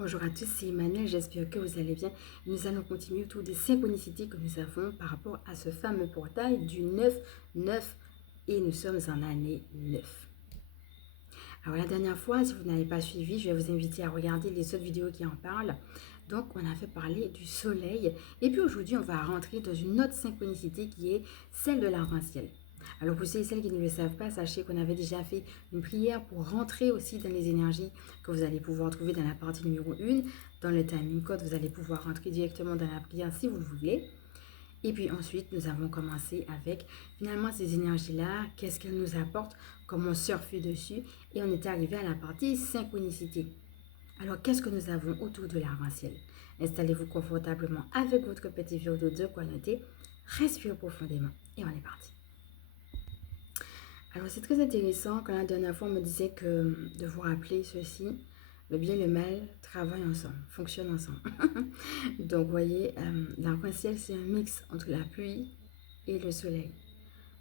Bonjour à tous, c'est Emmanuel, j'espère que vous allez bien. Nous allons continuer autour des synchronicités que nous avons par rapport à ce fameux portail du 9-9 et nous sommes en année 9. Alors la dernière fois, si vous n'avez pas suivi, je vais vous inviter à regarder les autres vidéos qui en parlent. Donc on a fait parler du soleil et puis aujourd'hui on va rentrer dans une autre synchronicité qui est celle de l'arc-en-ciel. Alors pour ceux et celles qui ne le savent pas, sachez qu'on avait déjà fait une prière pour rentrer aussi dans les énergies que vous allez pouvoir trouver dans la partie numéro 1. Dans le timing code, vous allez pouvoir rentrer directement dans la prière si vous le voulez. Et puis ensuite, nous avons commencé avec finalement ces énergies-là, qu'est-ce qu'elles nous apportent, comment surfer dessus. Et on est arrivé à la partie synchronicité. Alors, qu'est-ce que nous avons autour de l'arc-en-ciel? Installez-vous confortablement avec votre petit verre d'eau de quoi noter. Respirez profondément et on est parti. Alors, c'est très intéressant. Quand la dernière fois, on me disait que de vous rappeler ceci, le bien et le mal travaillent ensemble, fonctionnent ensemble. Donc, vous voyez, l'arc-en-ciel, c'est un mix entre la pluie et le soleil.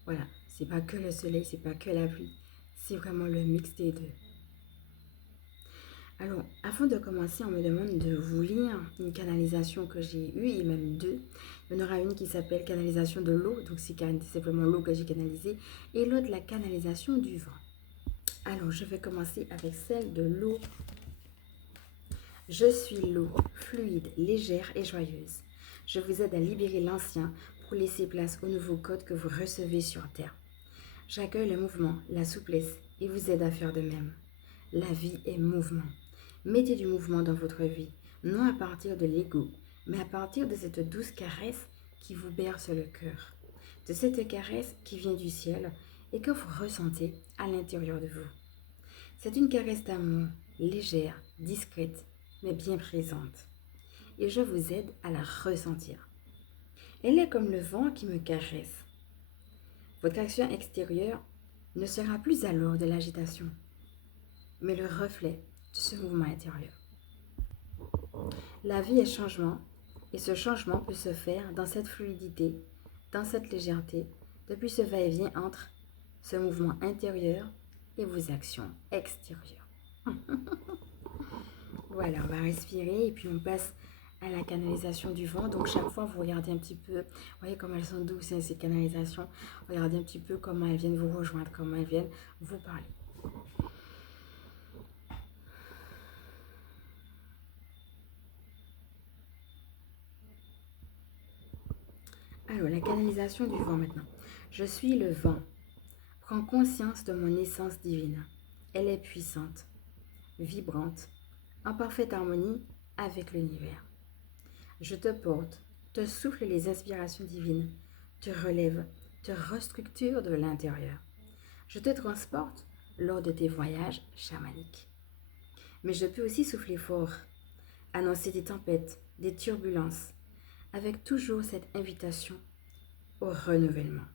Voilà, c'est pas que le soleil, c'est pas que la pluie. C'est vraiment le mix des deux. Alors, avant de commencer, on me demande de vous lire une canalisation que j'ai eue, et même deux. Il y en aura une qui s'appelle canalisation de l'eau, donc c'est simplement l'eau que j'ai canalisée, et l'autre la canalisation du vent. Alors, je vais commencer avec celle de l'eau. Je suis l'eau, fluide, légère et joyeuse. Je vous aide à libérer l'ancien pour laisser place au nouveau code que vous recevez sur Terre. J'accueille le mouvement, la souplesse et vous aide à faire de même. La vie est mouvement. Mettez du mouvement dans votre vie, non à partir de l'ego, mais à partir de cette douce caresse qui vous berce le cœur. De cette caresse qui vient du ciel et que vous ressentez à l'intérieur de vous. C'est une caresse d'amour, légère, discrète, mais bien présente. Et je vous aide à la ressentir. Elle est comme le vent qui me caresse. Votre action extérieure ne sera plus alors de l'agitation, mais le reflet de ce mouvement intérieur. La vie est changement, et ce changement peut se faire dans cette fluidité, dans cette légèreté, depuis ce va-et-vient entre ce mouvement intérieur et vos actions extérieures. Voilà, on va respirer et puis on passe à la canalisation du vent. Donc chaque fois, vous regardez un petit peu, vous voyez comme elles sont douces, hein, ces canalisations. Regardez un petit peu comment elles viennent vous rejoindre, comment elles viennent vous parler. Alors, la canalisation du vent maintenant. Je suis le vent. Prends conscience de mon essence divine. Elle est puissante, vibrante, en parfaite harmonie avec l'univers. Je te porte, te souffle les inspirations divines, te relève, te restructure de l'intérieur. Je te transporte lors de tes voyages chamaniques. Mais je peux aussi souffler fort, annoncer des tempêtes, des turbulences, avec toujours cette invitation au renouvellement.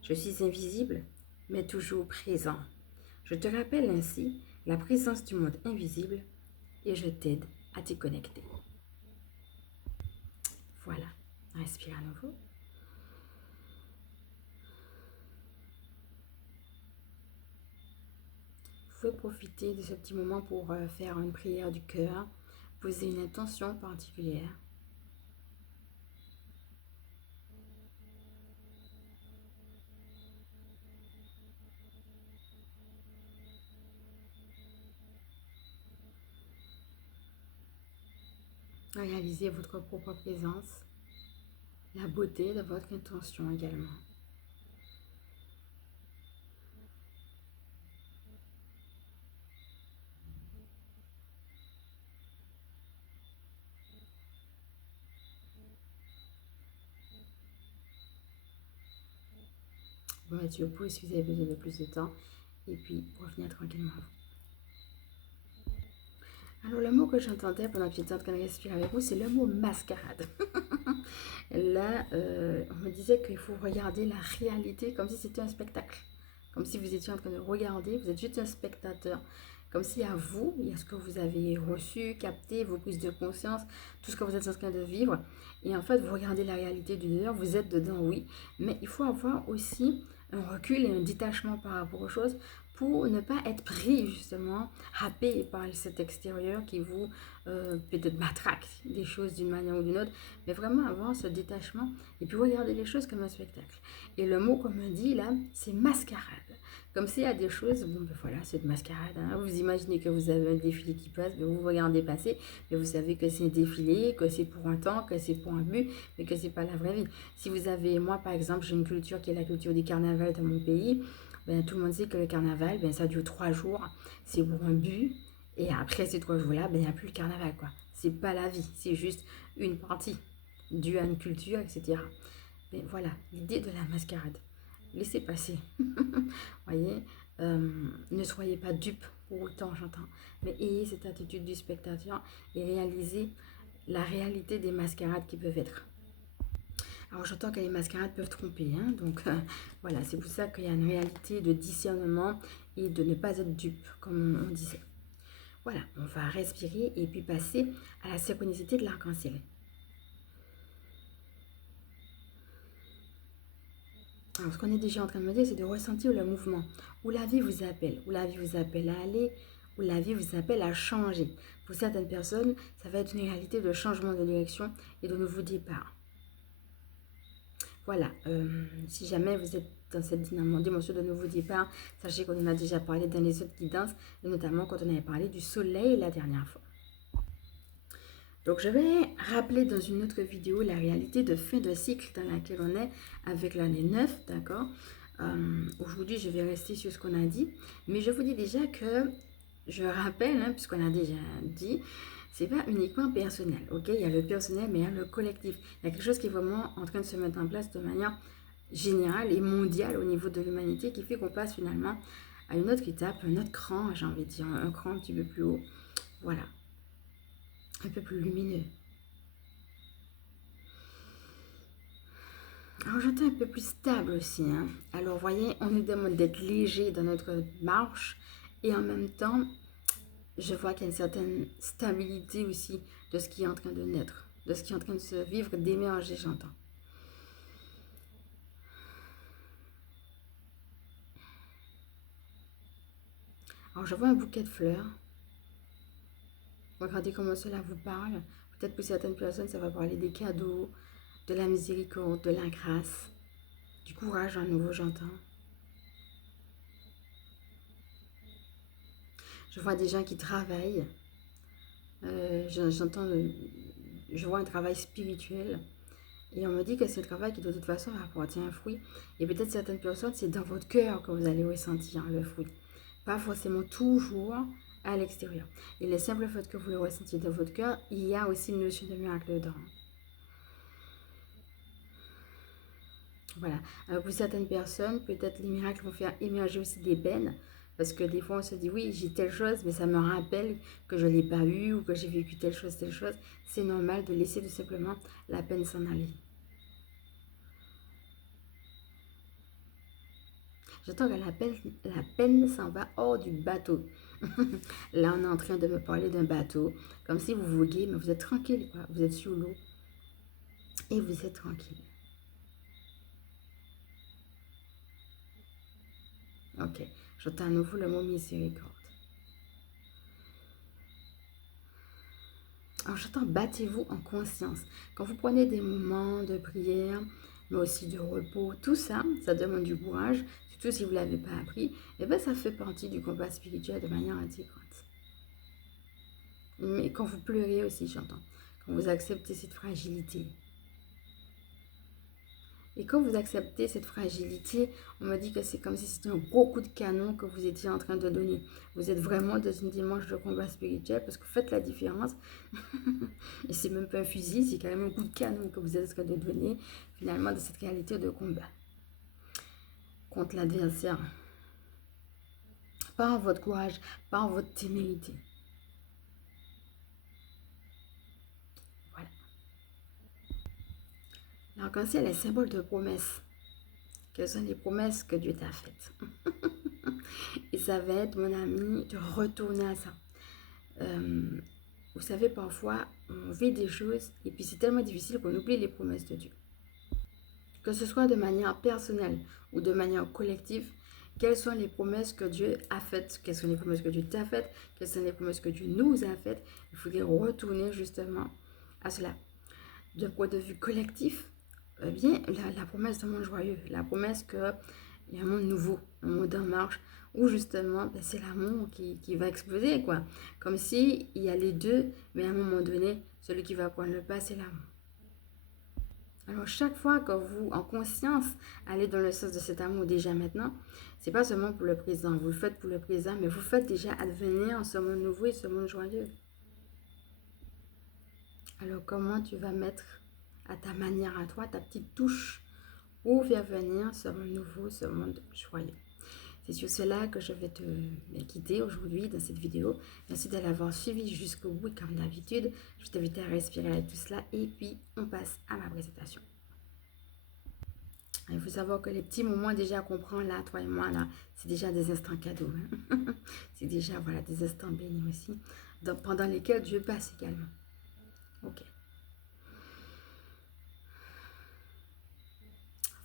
Je suis invisible, mais toujours présent. Je te rappelle ainsi la présence du monde invisible et je t'aide à t'y connecter. Voilà, respire à nouveau. Vous pouvez profiter de ce petit moment pour faire une prière du cœur, poser une intention particulière. Réalisez votre propre présence, la beauté de votre intention également. Bon, Mathieu, vous pouvez, si vous avez besoin de plus de temps, et puis revenir tranquillement à vous. Alors, le mot que j'entendais pendant que j'étais en train de respirer avec vous, c'est le mot mascarade. Là, on me disait qu'il faut regarder la réalité comme si c'était un spectacle. Comme si vous étiez en train de regarder, vous êtes juste un spectateur. Comme si à vous, il y a ce que vous avez reçu, capté, vos prises de conscience, tout ce que vous êtes en train de vivre. Et en fait, vous regardez la réalité du dehors, vous êtes dedans, oui. Mais il faut avoir aussi un recul et un détachement par rapport aux choses pour ne pas être pris justement, happé par cet extérieur qui vous peut-être matraque des choses d'une manière ou d'une autre, mais vraiment avoir ce détachement et puis regarder les choses comme un spectacle. Et le mot qu'on me dit là, c'est mascarade. Comme s'il y a des choses, bon ben voilà, c'est de mascarade. Hein. Vous imaginez que vous avez un défilé qui passe, ben vous regardez passer, mais vous savez que c'est un défilé, que c'est pour un temps, que c'est pour un but, mais que c'est pas la vraie vie. Si vous avez, moi par exemple, j'ai une culture qui est la culture du carnaval dans mon pays, ben, tout le monde sait que le carnaval, ben, ça dure 3 jours, c'est pour un but, et après ces 3 jours-là, ben, il n'y a plus le carnaval, quoi. C'est pas la vie, c'est juste une partie due à une culture, etc. Mais voilà, l'idée de la mascarade. Laissez passer. Voyez, ne soyez pas dupes pour autant, j'entends. Mais ayez cette attitude du spectateur et réalisez la réalité des mascarades qui peuvent être. Alors j'entends que les mascarades peuvent tromper, hein, donc voilà, c'est pour ça qu'il y a une réalité de discernement et de ne pas être dupe, comme on disait. Voilà, on va respirer et puis passer à la synchronicité de l'arc-en-ciel. Alors ce qu'on est déjà en train de me dire, c'est de ressentir le mouvement, où la vie vous appelle, où la vie vous appelle à aller, où la vie vous appelle à changer. Pour certaines personnes, ça va être une réalité de changement de direction et de nouveau départ. Voilà, si jamais vous êtes dans cette dimension de nouveau départ, sachez qu'on en a déjà parlé dans les autres guidances, et notamment quand on avait parlé du soleil la dernière fois. Donc je vais rappeler dans une autre vidéo la réalité de fin de cycle dans laquelle on est avec l'année 9, d'accord. Aujourd'hui, je vais rester sur ce qu'on a dit, mais je vous dis déjà que, je rappelle, hein, puisqu'on a déjà dit, c'est pas uniquement personnel, ok? Il y a le personnel, mais il y a le collectif. Il y a quelque chose qui est vraiment en train de se mettre en place de manière générale et mondiale au niveau de l'humanité qui fait qu'on passe finalement à une autre étape, un autre cran, j'ai envie de dire, un cran un petit peu plus haut. Voilà. Un peu plus lumineux. Alors j'entends un peu plus stable aussi. Hein. Alors vous voyez, on nous demande d'être léger dans notre marche et en même temps, je vois qu'il y a une certaine stabilité aussi de ce qui est en train de naître, de ce qui est en train de se vivre, d'émerger, j'entends. Alors je vois un bouquet de fleurs. Regardez comment cela vous parle. Peut-être pour certaines personnes, ça va parler des cadeaux, de la miséricorde, de la grâce, du courage à nouveau, j'entends. Je vois des gens qui travaillent. Je vois un travail spirituel. Et on me dit que c'est un travail qui de toute façon va apporter un fruit. Et peut-être certaines personnes, c'est dans votre cœur que vous allez ressentir le fruit. Pas forcément toujours à l'extérieur. Et le simple fait que vous le ressentiez dans votre cœur, il y a aussi une notion de miracle dedans. Voilà. Pour certaines personnes, peut-être les miracles vont faire émerger aussi des peines. Parce que des fois, on se dit, oui, j'ai telle chose, mais ça me rappelle que je ne l'ai pas eu ou que j'ai vécu telle chose, telle chose. C'est normal de laisser tout simplement la peine s'en aller. J'entends que la peine s'en va hors du bateau. Là, on est en train de me parler d'un bateau. Comme si vous voguiez, mais vous êtes tranquille, quoi. Vous êtes sur l'eau. Et vous êtes tranquille. Ok. J'entends à nouveau le mot miséricorde. Alors, j'entends battez-vous en conscience. Quand vous prenez des moments de prière, mais aussi de repos, tout ça, ça demande du courage. Surtout si vous ne l'avez pas appris, et bien ça fait partie du combat spirituel de manière intégrante. Mais quand vous pleurez aussi, j'entends. Quand vous acceptez cette fragilité. Et quand vous acceptez cette fragilité, on me dit que c'est comme si c'était un gros coup de canon que vous étiez en train de donner. Vous êtes vraiment dans une dimension de combat spirituel parce que vous faites la différence. Et c'est même pas un fusil, c'est quand même un coup de canon que vous êtes en train de donner finalement de cette réalité de combat contre l'adversaire. Pas en votre courage, pas en votre témérité. L'arc-en-ciel est symbole de promesses. Quelles sont les promesses que Dieu t'a faites? Et ça va être, mon ami, de retourner à ça. Vous savez, parfois, on vit des choses et puis c'est tellement difficile qu'on oublie les promesses de Dieu. Que ce soit de manière personnelle ou de manière collective, Quelles sont les promesses que Dieu a faites? Quelles sont les promesses que Dieu t'a faites? Quelles sont les promesses que Dieu nous a faites? Il faudrait retourner justement à cela. D'un point de vue collectif, eh bien, la promesse d'un monde joyeux, la promesse qu'il y a un monde nouveau, un monde en marche, où justement, ben, c'est l'amour qui va exploser, quoi. Comme si il y a les deux, mais à un moment donné, celui qui va prendre le pas, c'est l'amour. Alors, chaque fois que vous, en conscience, allez dans le sens de cet amour déjà maintenant, c'est pas seulement pour le présent. Vous le faites pour le présent, mais vous faites déjà advenir ce monde nouveau et ce monde joyeux. Alors, comment tu vas mettre à ta manière à toi, ta petite touche pour faire venir ce monde nouveau, ce monde joyeux? C'est sur cela que je vais te quitter aujourd'hui dans cette vidéo. Merci de l'avoir suivi jusqu'au bout comme d'habitude. Je t'invite à respirer avec tout cela et puis on passe à ma présentation. Il faut savoir que les petits moments déjà qu'on prend là, toi et moi, là, c'est déjà des instants cadeaux. Hein? C'est déjà voilà, des instants bénis aussi, donc, pendant lesquels Dieu passe également. Ok.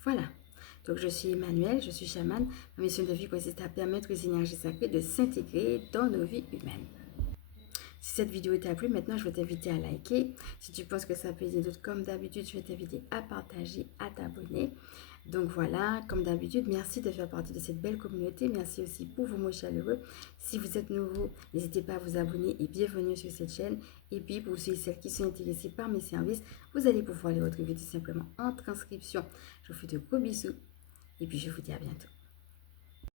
Voilà. Donc, je suis Emmanuel, je suis chamane. Ma mission de vie consiste à permettre aux énergies sacrées de s'intégrer dans nos vies humaines. Si cette vidéo t'a plu, maintenant, je vais t'inviter à liker. Si tu penses que ça peut aider d'autres, comme d'habitude, je vais t'inviter à partager, à t'abonner. Donc voilà, comme d'habitude, merci de faire partie de cette belle communauté. Merci aussi pour vos mots chaleureux. Si vous êtes nouveau, n'hésitez pas à vous abonner et bienvenue sur cette chaîne. Et puis, pour ceux et celles qui sont intéressés par mes services, vous allez pouvoir les retrouver tout simplement en transcription. Je vous fais de gros bisous et puis je vous dis à bientôt.